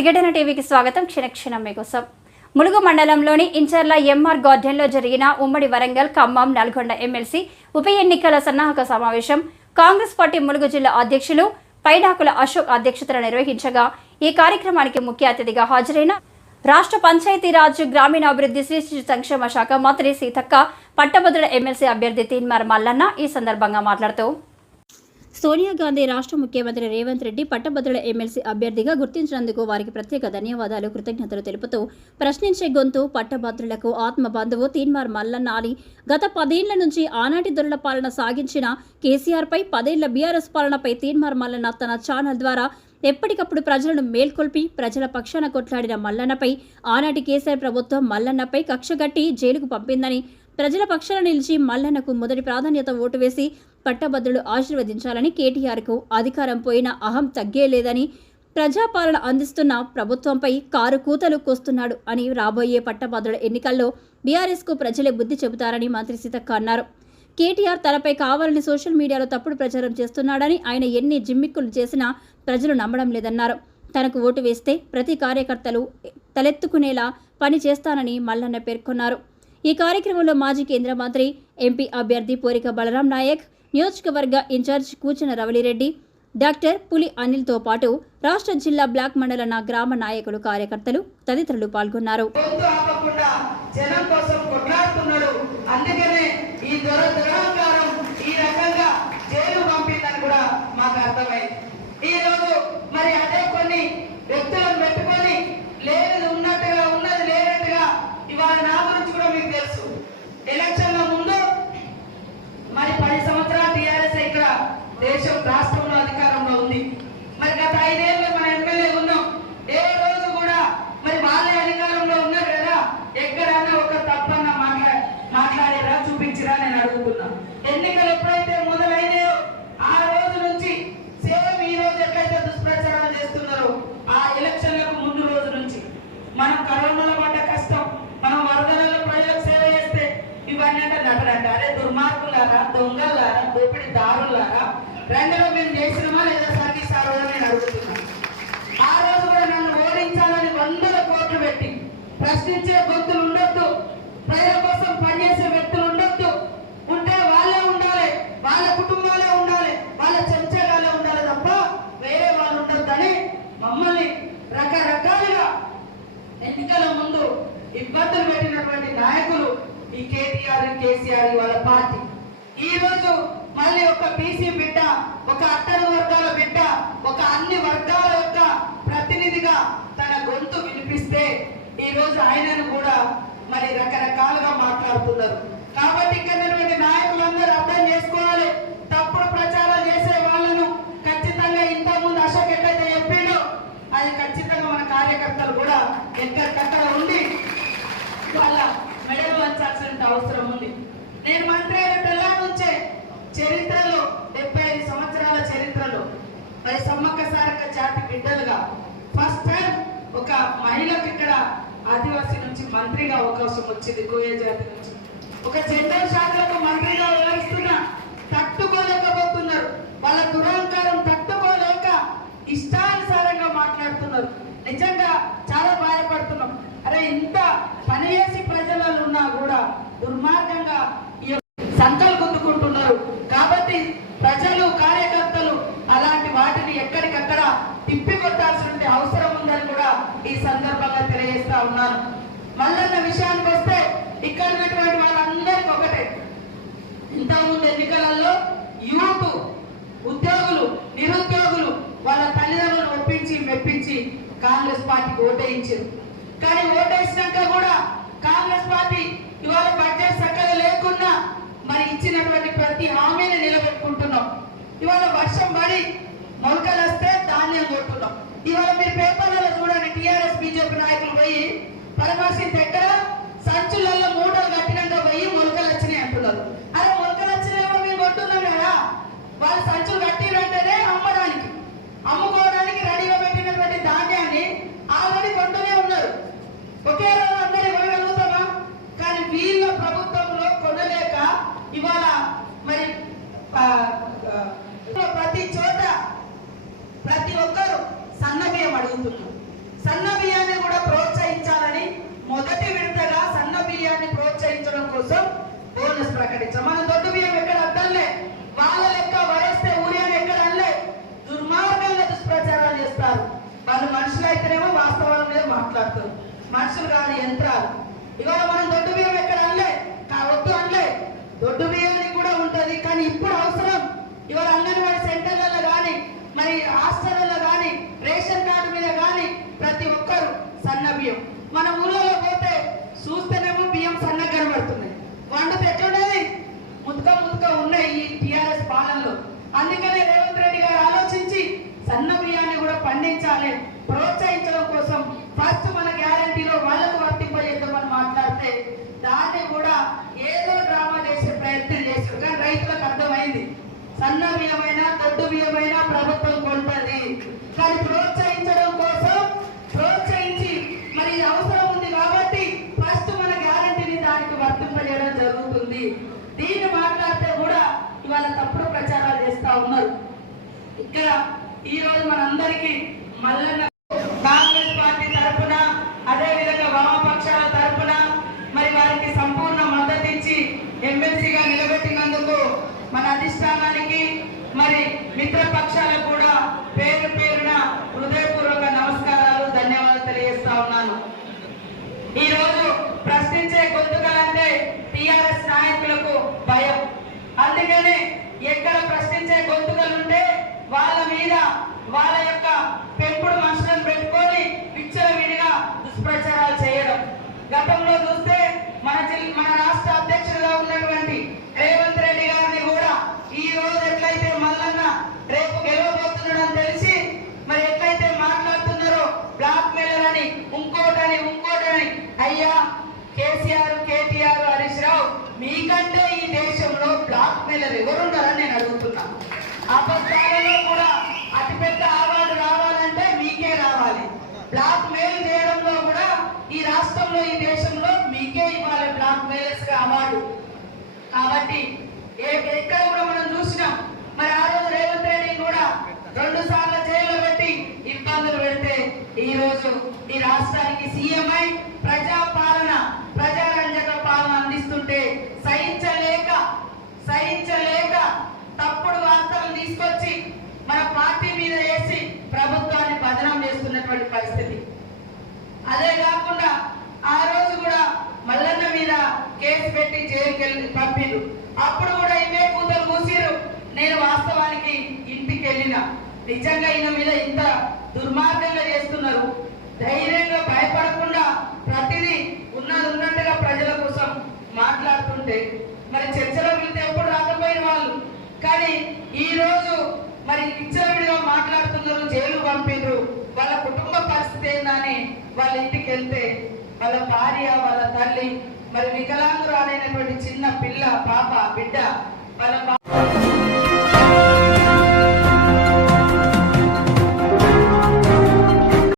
ప్రతిఘటన టీవీకి స్వాగతం. క్షణక్షణం మీకోసం. ములుగు మండలంలోని ఇంచర్ల ఎంఆర్ గార్డెన్లో జరిగిన ఉమ్మడి వరంగల్ ఖమ్మం నల్గొండ ఎమ్మెల్సీ ఉప ఎన్నికల సన్నాహక సమావేశం కాంగ్రెస్ పార్టీ ములుగు జిల్లా అధ్యక్షులు పైడాకుల అశోక్ అధ్యక్షతన నిర్వహించగా ఈ కార్యక్రమానికి ముఖ్య అతిథిగా హాజరైన రాష్ట్ర పంచాయతీరాజ్ గ్రామీణాభివృద్ధి శ్రీ శిశు సంక్షేమ శాఖ మంత్రి సీతక్క పట్టభద్రుల ఎమ్మెల్సీ అభ్యర్థి తీన్మార్ మల్లన్న ఈ సందర్భంగా మాట్లాడుతూ సోనియా గాంధీ రాష్ట్ర ముఖ్యమంత్రి రేవంత్ రెడ్డి పట్టభద్రుల ఎమ్మెల్సీ అభ్యర్థిగా గుర్తించినందుకు వారికి ప్రత్యేక ధన్యవాదాలు కృతజ్ఞతలు తెలుపుతూ ప్రశ్నించే గొంతు పట్టభద్రులకు ఆత్మ బంధువు తీన్మార్ మల్లన్న అని. గత పదేళ్ళ నుంచి ఆనాటి దొరల పాలన సాగించిన కేసీఆర్పై పదేళ్ళ బీఆర్ఎస్ పాలనపై తీన్మార్ మల్లన్న తన ఛానల్ ద్వారా ఎప్పటికప్పుడు ప్రజలను మేల్కొల్పి ప్రజల పక్షాన కొట్లాడిన మల్లన్నపై ఆనాటి కేసీఆర్ ప్రభుత్వం మల్లన్నపై కక్షగట్టి జైలుకు పంపిందని ప్రజల పక్షాన నిలిచి మల్లన్నకు మొదటి ప్రాధాన్యత ఓటు వేసి పట్టభద్రులు ఆశీర్వదించాలని కేటీఆర్కు అధికారం పోయిన అహం తగ్గేలేదని ప్రజాపాలన అందిస్తున్న ప్రభుత్వంపై కారు కూతలు కోస్తున్నాడు అని రాబోయే పట్టభద్రుల ఎన్నికల్లో బీఆర్ఎస్కు ప్రజలే బుద్ధి చెబుతారని మంత్రి సీతక్క అన్నారు. కేటీఆర్ తనపై కావాలని సోషల్ మీడియాలో తప్పుడు ప్రచారం చేస్తున్నాడని ఆయన ఎన్ని జిమ్మిక్కులు చేసినా ప్రజలు నమ్మడం లేదన్నారు. తనకు ఓటు వేస్తే ప్రతి కార్యకర్తలు తలెత్తుకునేలా పని చేస్తానని మల్లన్న పేర్కొన్నారు. ఈ కార్యక్రమంలో మాజీ కేంద్ర మంత్రి ఎంపీ అభ్యర్థి పోరిక బలరాం నాయక్ నియోజకవర్గ ఇన్ఛార్జ్ కూచన రవలిరెడ్డి డాక్టర్ పులి అనిల్తో పాటు రాష్ట్ర జిల్లా బ్లాక్ మండల నా గ్రామ నాయకులు కార్యకర్తలు తదితరులు పాల్గొన్నారు. ఈ రోజు దురాకారం ఈ రకంగా జైలు పంపిందని కూడా మాకు అర్థమైంది ఈ రోజు మరి అదే కొన్ని వ్యక్తులను పెట్టుకొని లేనిది ఉన్నట్టుగా ఉన్నది లేనట్టుగా ఇవాళ నా గురించి కూడా మీకు తెలుసు ఎలక్షన్ల ముందు మరి పది సంవత్సరాలు టీఆర్ఎస్ ఇక్కడ దేశం రాష్ట్రంలో అధికారంలో ఉంది మరి గత ఐదేళ్ళు మన ఎమ్మెల్యే ఉన్నాం ఏ రోజు కూడా మరి వాళ్ళే అధికారంలో ఉన్నారు కదా ఎక్కడైనా ఒక తప్పన్న మాట్లా మాట్లాడేరా చూపించిరా నేను అడుగుతున్నా ఎన్నికలు ఎప్పుడైతే మొదలైనాయో ఆ రోజు నుంచి సేమ్ ఈ రోజు ఎట్లయితే దుష్ప్రచారం చేస్తున్నారో ఆ ఎలక్షన్లకు ముందు రోజు నుంచి మనం కరోనాలో పడ్డ కష్టం మనం వరదలలో ప్రజలకు సేవ చేస్తే ఇవన్నీ అంటే నటనంట అరే దుర్మార్గులారా దొంగలారా దోపిడి దారులారా రెండులో మేము చేసినమా లేదా సాగిస్తారో అని నేను అడుగుతున్నాను ఆ రోజు కూడా నన్ను ఓడించాలని వందల కోట్లు పెట్టి ప్రశ్నించే గొంతులు ఉండొద్దు ప్రజల కోసం పనిచేసే వ్యక్తులు ఉండొద్దు. ఉంటే వాళ్ళే ఉండాలి వాళ్ళ కుటుంబాలే ఉండాలి వాళ్ళ చెంచగాలే ఉండాలి తప్ప వేరే వాళ్ళు ఉండొద్దని మమ్మల్ని రకరకాలుగా ఎన్నికల ముందు ఇబ్బందులు పెట్టినటువంటి నాయకులు ఈ కేటీఆర్ కేసీఆర్ వాళ్ళ పార్టీ. ఈ రోజు మళ్ళీ ఒక బీసీ బిడ్డ ఒక అట్టడు వర్గాల బిడ్డ ఒక అన్ని వర్గాల యొక్క ప్రతినిధిగా తన గొంతు వినిపిస్తే ఈరోజు ఆయనను కూడా మరి రకరకాలుగా మాట్లాడుతున్నారు. కాబట్టి ఇక్కడ నాయకులందరూ అర్థం చేసుకోవాలి. తప్పుడు ప్రచారం చేసే వాళ్ళను ఖచ్చితంగా ఇంతకుముందు అశోక్ ఎట్లయితే చెప్పిండో అది ఖచ్చితంగా మన కార్యకర్తలు కూడా ఎక్కడికక్కడ ఉండి వాళ్ళ మెడలు వంచాల్సిన అవసరం ఉంది నేను మంత్రి అయిన పిల్ల నుంచే చరిత్రలో డెబ్బై ఐదు సంవత్సరాల చరిత్రలో మరి సమ్మక్క సారక్క జాతి బిడ్డలుగా ఫస్ట్ టైం ఒక మహిళకు ఇక్కడ ఆదివాసీ నుంచి మంత్రిగా అవకాశం వచ్చింది కోయ జాతి నుంచి. ఒక జనరల్ శాఖలకు మంత్రిగా వ్యవహరిస్తున్నా తట్టుకోలేకపోతున్నారు వాళ్ళ దురహంకారం తట్టుకోలేక ఇష్టానుసారంగా మాట్లాడుతున్నారు నిజంగా చాలా బాధపడుతున్నాం అరే ఇంత పని చేసి ప్రజలలో ఉన్నా కూడా దుర్మార్గంగా ఈ సంకలు గుద్దుకుంటున్నారు కాబట్టి ప్రజలు కార్యకర్తలు అలాంటి వాటిని ఎక్కడికక్కడ తిప్పి కొట్టాల్సిన అవసరం ఉందని కూడా ఈ సందర్భంగా తెలియజేస్తా ఉన్నాను మల్లన్న విషయానికి వస్తే ఇక్కడ ఉన్నటువంటి వాళ్ళందరికీ ఒకటే. ఇంతకుముందు ఎన్నికలలో యూత్ ఉద్యోగులు నిరుద్యోగులు వాళ్ళ తల్లిదండ్రులను ఒప్పించి మెప్పించి కాంగ్రెస్ పార్టీకి ఓటేయించారు. కానీ ఓటేసినాక కూడా కాంగ్రెస్ పార్టీ ఇవాళ బడ్జెట్ సక్కగా లేకున్నా మరి ఇచ్చినటువంటి ప్రతి హామీని నిలబెట్టుకుంటున్నాం. ఇవాళ వర్షం పడి మొలకలు వస్తే ధాన్యం కొట్టున్నాం. ఇవాళ మీరు పేపర్లలో చూడండి టీఆర్ఎస్ బీజేపీ నాయకులు పోయి పరమాసి దగ్గర సంచులలో మూటలు కట్టినాక పోయి మొలకలు వచ్చినాయి అంటున్నారు. అరే మొలకలు వచ్చినాయేమో మేము కొట్టున్నాం కదా. వాళ్ళు సంచులు కట్టినంటేనే అమ్మడానికి. అమ్ముకోవడానికి రెడీగా పెట్టినటువంటి ధాన్యాన్ని ఆల్రెడీ కొంటూనే ఉన్నారు. ఒకే రోజు అందరూ ఇవ్వగలుగుతామా? కానీ వీళ్ళ ప్రభుత్వంలో కొనలేక ఇవాళ మరి ప్రతి చోట ప్రతి ఒక్కరు సన్న బియ్యం అడుగుతున్నారు. సన్న కోసం బోనస్ ప్రకటించాం. మన దొడ్డు బియ్యం ఎక్కడ అర్థంలే వాళ్ళ లెక్క వరేస్తే ఊరి అని ఎక్కడ అనలే దుర్మార్గంగా దుష్ప్రచారాలు చేస్తారు. వాళ్ళు మనుషులు అయితేనేమో వాస్తవాల మీద మాట్లాడతారు. మనుషులు కాని యంత్రాలు. ఇవాళ మనం దొడ్డు బియ్యం ఎక్కడ అనలే కావద్దు అనలే దొడ్డు బియ్యానికి కూడా ఉంటది కానీ ఇప్పుడు అవసరం. ఇవాళ అంగన్వాడీ సెంటర్లలో కానీ మరి హాస్టల్లో కానీ రేషన్ కార్డు మీద కానీ ప్రతి ఒక్కరు సన్న బియ్యం. మన ఊళ్ళలో చూస్తేనేమో బియ్యం సన్నగా కనబడుతున్నాయి వండుతే ఎట్లున్నది ముతక ముతక ఉన్నాయి ఈ టిఆర్ఎస్ పాలనలో. అందుకనే రేవంత్ రెడ్డి గారు ఆలోచించి సన్న బియ్యాన్ని కూడా పండించాలి. ప్రోత్సహించడం కోసం ఫస్ట్ మన గ్యారంటీ వాళ్ళకు వర్తింపజేద్దామని మాట్లాడితే దాన్ని కూడా ఏదో డ్రామా చేసే ప్రయత్నం చేశారు కానీ రైతులకు అర్థమైంది సన్న బియ్యమైనా దొడ్డు బియ్యమైనా ప్రభుత్వం కొంటది కానీ ప్రోత్సహించడం కోసం ప్రోత్సహించి మరి ఇది అవసరం ఉంది కాబట్టి ఫస్ట్ మన గ్యారంటీని దానికి వర్తింపజేయడం జరుగుతుంది దీన్ని మాట్లాడితే కూడా ఇవాళ తప్పుడు ప్రచారాలు చేస్తా ఉన్నారు ఇక్కడ ఈ రోజు మనందరికీ మల్లన్న కాంగ్రెస్ పార్టీ తరపున అదే విధంగా వామపక్షాల తరఫున మరి వారికి సంపూర్ణ మద్దతు ఇచ్చి ఎమ్మెల్సీగా నిలబెట్టినందుకు మన అధిష్టానానికి మరి మిత్రపక్షాలకు కూడా పేరు పేరున హృదయపూర్వక నమస్కారాలు ధన్యవాదాలు తెలియజేస్తా ఉన్నాను. ఈ రోజు ప్రశ్నించే గొంతుకలంటే టిఆర్ఎస్ నాయకులకు భయం. అందుకనే ఎక్కడ ప్రశ్నించే గొంతుకలుంటే వాళ్ళ మీద వాళ్ళ యొక్క పెంపుడు మనుషులను పెట్టుకొని విచ్చలవిడిగా దుష్ప్రచారాలు చేయడం. గతంలో చూస్తే మన మన రాష్ట్ర అధ్యక్షుడిగా ఉన్నటువంటి రేవంత్ రెడ్డి గారిని కూడా ఈ రోజు ఎట్లయితే మల్లన్న రేపు గెలవబోతున్నాడని తెలిసి మరి ఎట్లయితే మాట్లాడుతున్నారో బ్లాక్ మెయిల్ అని ఇంకోటని ఇంకోటని అయ్యా కేసీఆర్ కేటీఆర్ హరీష్ రావు మీకంటే ఈ దేశంలో బ్లాక్ మెయిలర్ ఎవరున్నారని నేను అడుగుతున్నా అబద్ధాలలో కూడా అతిపెద్ద అవార్డు రావాలంటే మీకే రావాలి బ్లాక్ మెయిల్ చేయడంలో కూడా ఈ రాష్ట్రంలో ఈ దేశంలో మీకే ఇవ్వాలి బ్లాక్ మెయిల్స్గా అవార్డు కాబట్టి ఏ- ఎక్కడ కూడా మనం చూసినాం మరి ఆ రోజు రేవంత్ రెడ్డి కూడా రెండు సార్లు జైలు పెట్టి ఇబ్బందులు పెడితే ఈ రోజు ఈ రాష్ట్రానికి సీఎంఐ ప్రజా పాలన ప్రజారంజక పాలన అందిస్తుంటే సహించలేక సహించలేక తప్పుడు వార్తలు తీసుకొచ్చి మన పార్టీ మీద వేసి ప్రభుత్వాన్ని బదనం చేస్తున్నటువంటి పరిస్థితి అదే కాకుండా ఆ రోజు కూడా మల్లన్న మీద కేసు పెట్టి జైలుకి వెళ్ళి పంపిరు అప్పుడు కూడా ఇవే కూతలు కూసిరు నేను వాస్తవానికి ఇంటికి వెళ్ళిన నిజంగా ఈయన మీద ఇంత దుర్మార్గంగా చేస్తున్నారు. ధైర్యంగా భయపడకుండా ప్రతిదీ ఉన్నది ఉన్నట్టుగా ప్రజల కోసం మాట్లాడుతుంటే మరి చర్చలో వెళ్తే ఎప్పుడు రాకపోయిన వాళ్ళు? కానీ ఈ రోజు మరి విచ్చలవిడిగా మాట్లాడుతున్నారు జైలు పంపిండ్రు వాళ్ళ కుటుంబ పరిస్థితి ఏందని వాళ్ళ ఇంటికి వెళ్తే వాళ్ళ భార్య వాళ్ళ తల్లి మరి వికలాంగురాలైనటువంటి చిన్న పిల్ల పాప బిడ్డ వాళ్ళ